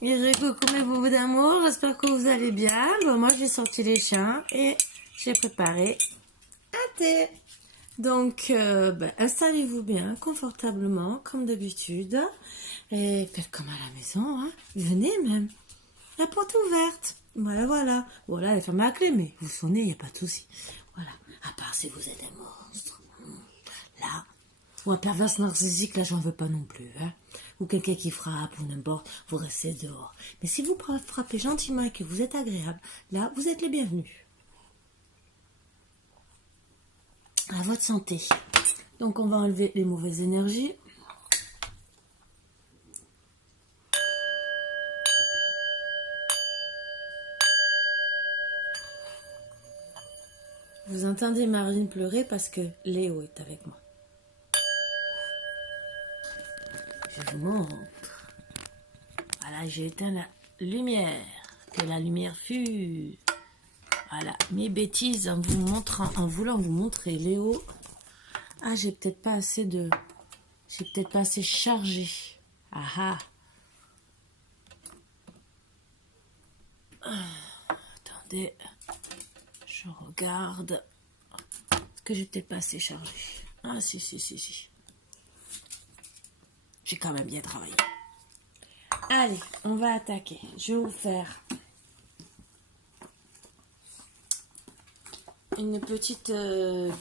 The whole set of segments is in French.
Coucou mes boubous d'amour, j'espère que vous allez bien. Bon, moi j'ai sorti les chiens et j'ai préparé un thé. Donc installez-vous bien, confortablement, comme d'habitude. Et faites comme à la maison, hein. Venez même. La porte est ouverte. Voilà, voilà. Voilà, elle est fermée à clé, mais vous sonnez, il n'y a pas de souci. Voilà. À part si vous êtes un monstre. Là. Ou un perverse narcissique, là, j'en veux pas non plus, hein. Ou quelqu'un qui frappe, ou n'importe, vous restez dehors. Mais si vous frappez gentiment et que vous êtes agréable, là, vous êtes les bienvenus. À votre santé. Donc, on va enlever les mauvaises énergies. Vous entendez Marine pleurer parce que Léo est avec moi. Je vous montre. Voilà, j'ai éteint la lumière. Que la lumière fuse. Voilà, mes bêtises en vous montrant, en voulant vous montrer Léo. Ah, j'ai peut-être pas assez de... J'ai peut-être pas assez chargé. Ah ah. Attendez. Je regarde. Est-ce que j'ai peut-être pas assez chargé? Ah, si. J'ai quand même bien travaillé. Allez, on va attaquer. Je vais vous faire une petite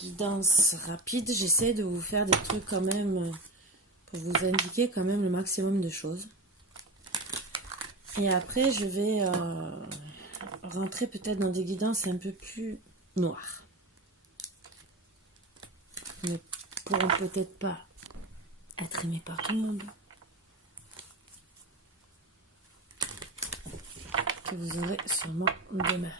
guidance rapide. J'essaie de vous faire des trucs quand même pour vous indiquer quand même le maximum de choses. Et après, je vais rentrer peut-être dans des guidances un peu plus noires. Ne pourront peut-être pas être aimés par tout le monde. Que vous aurez sûrement demain.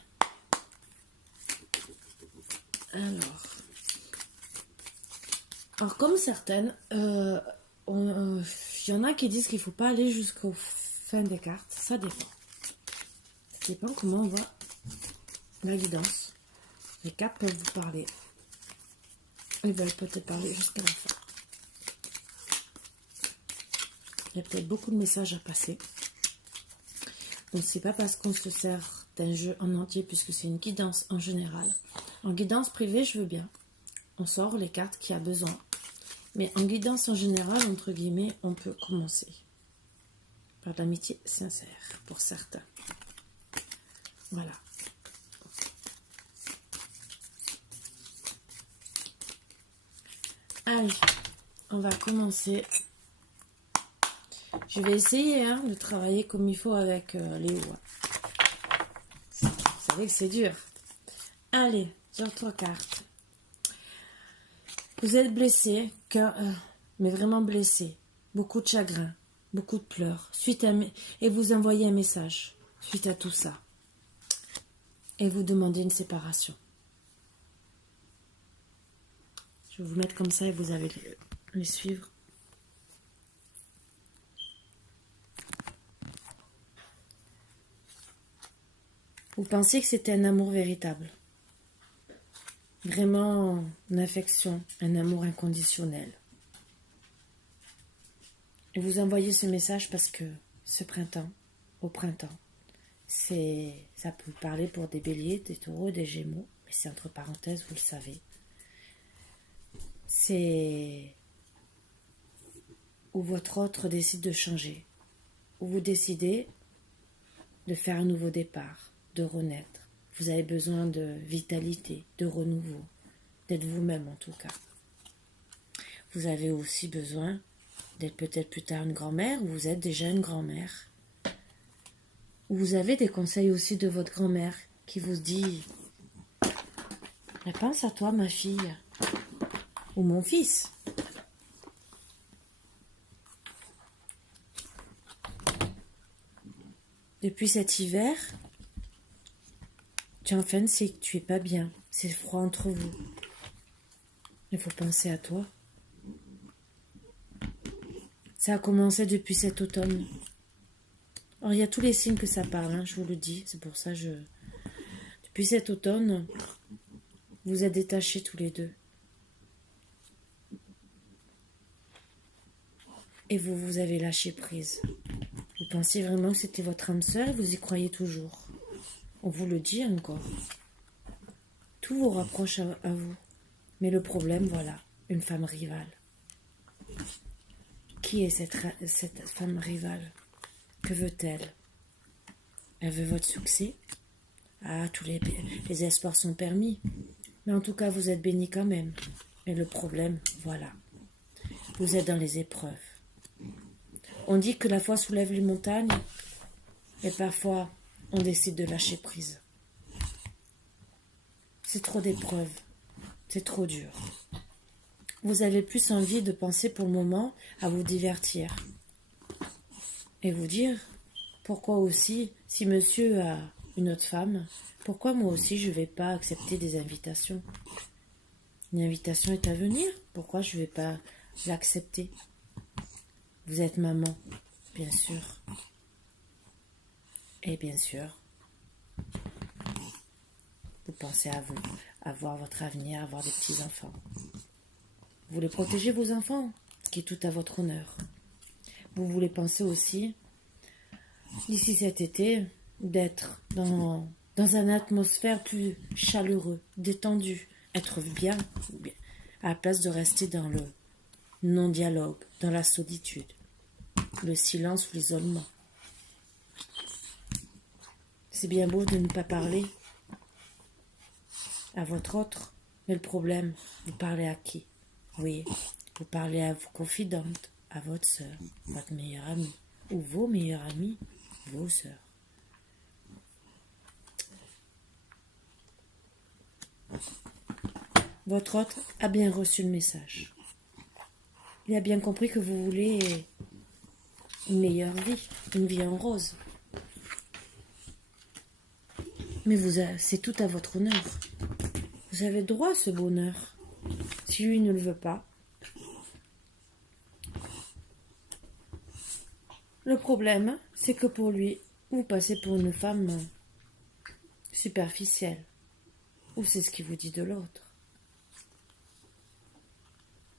Alors comme certaines, il y en a qui disent qu'il ne faut pas aller jusqu'au fin des cartes. Ça dépend. Ça dépend comment on voit la guidance. Les cartes peuvent vous parler. Ils veulent peut-être parler jusqu'à la fin. Il y a peut-être beaucoup de messages à passer. Donc c'est pas parce qu'on se sert d'un jeu en entier, puisque c'est une guidance en général. En guidance privée, je veux bien. On sort les cartes qu'il y a besoin. Mais en guidance en général, entre guillemets, on peut commencer par de l'amitié sincère, pour certains. Voilà. Allez, on va commencer. Je vais essayer de travailler comme il faut avec Léo. Vous savez que c'est dur. Allez, sur 3 cartes. Vous êtes blessé, mais vraiment blessé. Beaucoup de chagrin, beaucoup de pleurs. Et vous envoyez un message suite à tout ça. Et vous demandez une séparation. Je vais vous mettre comme ça et vous allez les suivre. Vous pensiez que c'était un amour véritable. Vraiment une affection, un amour inconditionnel. Et vous envoyez ce message parce que ce printemps, au printemps, ça peut parler pour des béliers, des taureaux, des gémeaux, mais c'est entre parenthèses, vous le savez. C'est où votre autre décide de changer, où vous décidez de faire un nouveau départ, de renaître. Vous avez besoin de vitalité, de renouveau, d'être vous-même en tout cas. Vous avez aussi besoin d'être peut-être plus tard une grand-mère, ou vous êtes déjà une grand-mère. Ou vous avez des conseils aussi de votre grand-mère qui vous dit « Pense à toi ma fille » ou « mon fils ». Depuis cet hiver, tu enfin sais que tu es pas bien. C'est froid entre vous. Il faut penser à toi. Ça a commencé depuis cet automne. Alors, il y a tous les signes que ça parle, je vous le dis. C'est pour ça que depuis cet automne, vous êtes détachés tous les deux. Et vous avez lâché prise. Vous pensiez vraiment que c'était votre âme sœur et vous y croyez toujours. On vous le dit encore. Tout vous rapproche à vous. Mais le problème, voilà, une femme rivale. Qui est cette femme rivale? Que veut-elle? Elle veut votre succès? Ah, tous les espoirs sont permis. Mais en tout cas, vous êtes bénis quand même. Mais le problème, voilà. Vous êtes dans les épreuves. On dit que la foi soulève les montagnes, et parfois, on décide de lâcher prise. C'est trop d'épreuves. C'est trop dur. Vous avez plus envie de penser pour le moment à vous divertir. Et vous dire, pourquoi aussi, si monsieur a une autre femme, pourquoi moi aussi je ne vais pas accepter des invitations? Une invitation est à venir, pourquoi je ne vais pas l'accepter? Vous êtes maman, bien sûr. Et bien sûr, vous pensez à vous, à voir votre avenir, à avoir des petits-enfants. Vous voulez protéger vos enfants, ce qui est tout à votre honneur. Vous voulez penser aussi, d'ici cet été, d'être dans une atmosphère plus chaleureuse, détendue, être bien, à la place de rester dans le non-dialogue, dans la solitude, le silence ou l'isolement. C'est bien beau de ne pas parler à votre autre, mais le problème, vous parlez à qui? Oui, vous parlez à vos confidentes, à votre sœur, votre meilleure amie, ou vos meilleures amies, vos sœurs. Votre autre a bien reçu le message. Il a bien compris que vous voulez une meilleure vie, une vie en rose. Mais c'est tout à votre honneur. Vous avez droit à ce bonheur. Si lui ne le veut pas. Le problème, c'est que pour lui, vous passez pour une femme superficielle. Ou c'est ce qu'il vous dit de l'autre.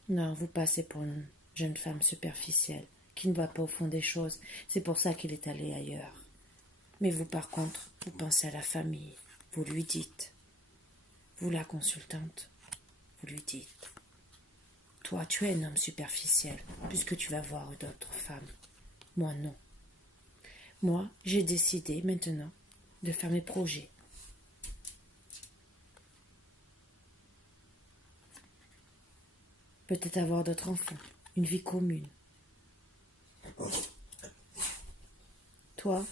Non, vous passez pour une jeune femme superficielle, qui ne va pas au fond des choses. C'est pour ça qu'il est allé ailleurs. Mais vous, par contre, vous pensez à la famille. Vous lui dites. Vous, la consultante, vous lui dites. Toi, tu es un homme superficiel, puisque tu vas voir d'autres femmes. Moi, non. Moi, j'ai décidé maintenant de faire mes projets. Peut-être avoir d'autres enfants, une vie commune. Toi,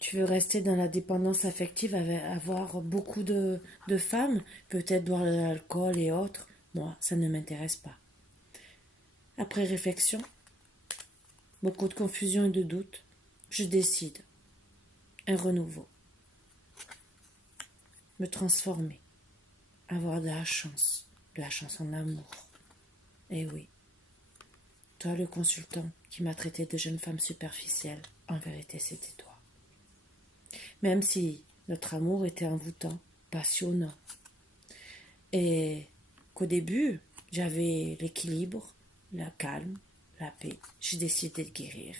tu veux rester dans la dépendance affective, avoir beaucoup de femmes, peut-être boire de l'alcool et autres. Moi, ça ne m'intéresse pas. Après réflexion, beaucoup de confusion et de doute, je décide un renouveau. Me transformer, avoir de la chance en amour. Eh oui, toi le consultant qui m'a traité de jeune femme superficielle, en vérité c'était toi. Même si notre amour était envoûtant, passionnant, et qu'au début j'avais l'équilibre, la calme, la paix, j'ai décidé de guérir.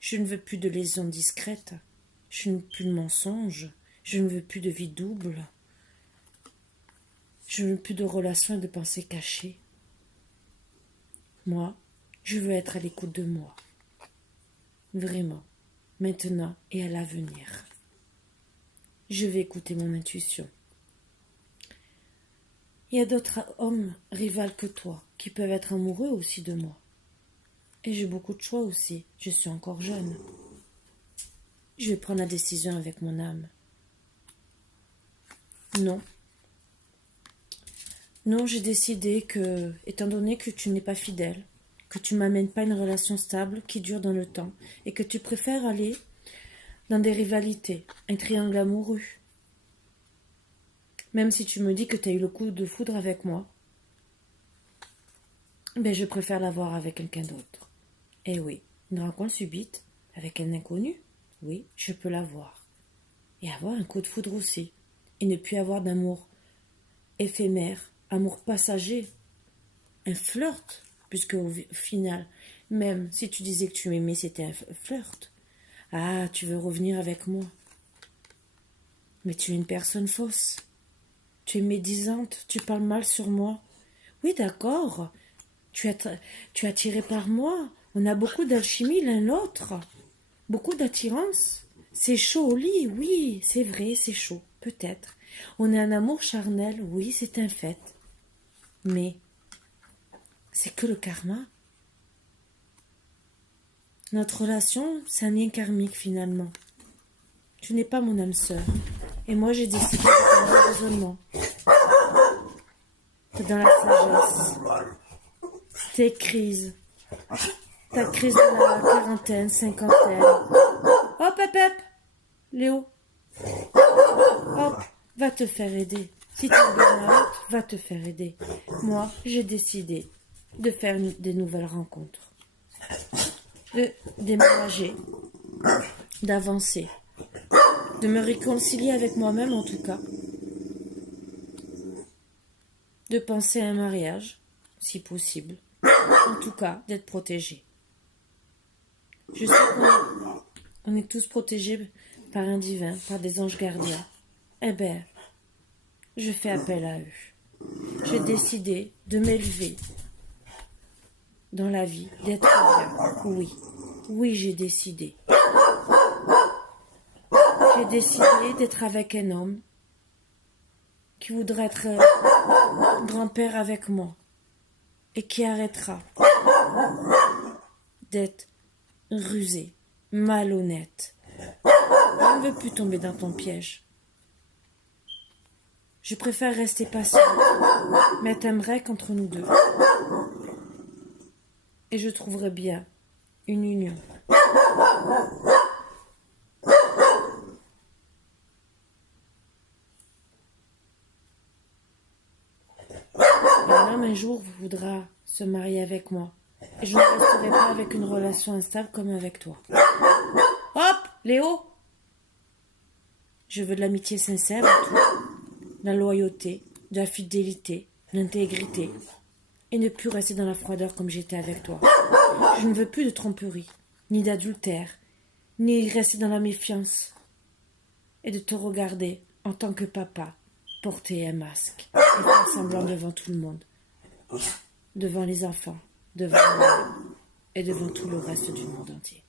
Je ne veux plus de liaisons discrètes, je ne veux plus de mensonges, je ne veux plus de vie double, je ne veux plus de relations et de pensées cachées. Moi, je veux être à l'écoute de moi. Vraiment, maintenant et à l'avenir. Je vais écouter mon intuition. Il y a d'autres hommes rivales que toi qui peuvent être amoureux aussi de moi. Et j'ai beaucoup de choix aussi, je suis encore jeune. Je vais prendre la décision avec mon âme. Non, j'ai décidé que, étant donné que tu n'es pas fidèle, que tu m'amènes pas une relation stable qui dure dans le temps, et que tu préfères aller dans des rivalités, un triangle amoureux, même si tu me dis que tu as eu le coup de foudre avec moi, ben je préfère l'avoir avec quelqu'un d'autre. Eh oui, une rencontre subite avec un inconnu, oui, je peux l'avoir. Et avoir un coup de foudre aussi, et ne plus avoir d'amour éphémère, amour passager, un flirt, puisque au final, Même si tu disais que tu m'aimais, c'était un flirt. Ah, tu veux revenir avec moi. Mais tu es une personne fausse. Tu es médisante, tu parles mal sur moi. Oui, d'accord. Tu es attiré par moi. On a beaucoup d'alchimie l'un l'autre. Beaucoup d'attirance. C'est chaud au lit, oui, c'est vrai, c'est chaud, peut-être. On a un amour charnel, oui, c'est un fait. Mais c'est que le karma. Notre relation, c'est un lien karmique finalement. Tu n'es pas mon âme sœur. Et moi, j'ai décidé de faire un raisonnement. T'es dans la sagesse. Tes crises. Ta crise de la quarantaine, cinquantaine. Hop, hop, hop. Léo. Hop, va te faire aider. Si tu es burn-out, va te faire aider. Moi, j'ai décidé de faire de nouvelles rencontres. De déménager. D'avancer. De me réconcilier avec moi-même en tout cas. De penser à un mariage, si possible. En tout cas, d'être protégé. Je sais qu'on est tous protégés par un divin, par des anges gardiens. Eh bien, je fais appel à eux. J'ai décidé de m'élever dans la vie, d'être bien. Oui, oui, j'ai décidé. J'ai décidé d'être avec un homme qui voudra être grand-père avec moi et qui arrêtera d'être rusé, malhonnête. Je ne veux plus tomber dans ton piège. Je préfère rester patiente, mettre un break entre nous deux. Et je trouverai bien une union. Un homme un jour voudra se marier avec moi. Et je ne resterai pas avec une relation instable comme avec toi. Hop, Léo! Je veux de l'amitié sincère à toi, de la loyauté, de la fidélité, de l'intégrité, et ne plus rester dans la froideur comme j'étais avec toi. Je ne veux plus de tromperie, ni d'adultère, ni rester dans la méfiance, et de te regarder en tant que papa, porter un masque, et faire semblant devant tout le monde, devant les enfants, devant moi, et devant tout le reste du monde entier.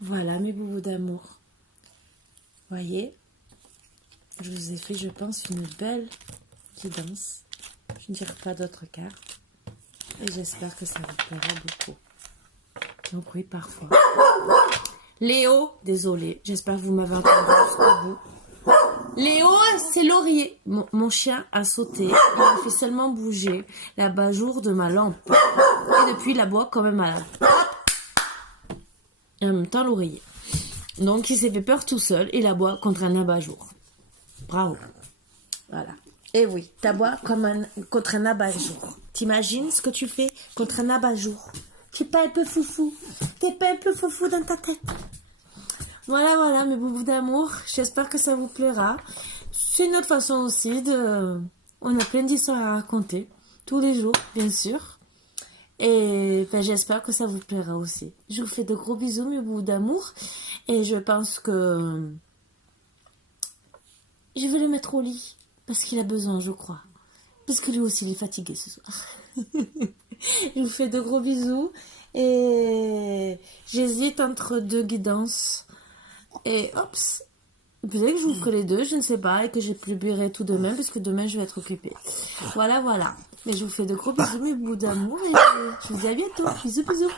Voilà mes boubous d'amour. Voyez, je vous ai fait, je pense, une belle guidance. Je ne dirai pas d'autres cartes. Et j'espère que ça vous plaira beaucoup. Donc oui, parfois. Léo, désolé, j'espère que vous m'avez entendu jusqu'au bout. Léo, c'est Laurier. Mon chien a sauté. Il a fait seulement bouger l'abat-jour de ma lampe. Et depuis, il aboie comme un malade. Et en même temps, l'oreiller. Donc, il s'est fait peur tout seul. Il aboie contre un abat-jour. Bravo. Voilà. Et oui, t'aboies contre un abat-jour. T'imagines ce que tu fais contre un abat-jour? T'es pas un peu foufou? T'es pas un peu foufou dans ta tête? Voilà, voilà, mes boubous d'amour. J'espère que ça vous plaira. C'est une autre façon aussi de... On a plein d'histoires à raconter. Tous les jours, bien sûr. Et ben, j'espère que ça vous plaira aussi. Je vous fais de gros bisous, mes boubous d'amour. Et je pense que... je vais le mettre au lit. Parce qu'il a besoin, je crois. Parce que lui aussi, il est fatigué ce soir. Je vous fais de gros bisous. Et j'hésite entre deux guidances. Et hop, peut-être que je vous ferai les deux, je ne sais pas, et que je publierai tout demain, parce que demain je vais être occupée. Voilà, voilà. Mais je vous fais de gros bisous, mes bouts d'amour, et je vous dis à bientôt. Bisous, bisous.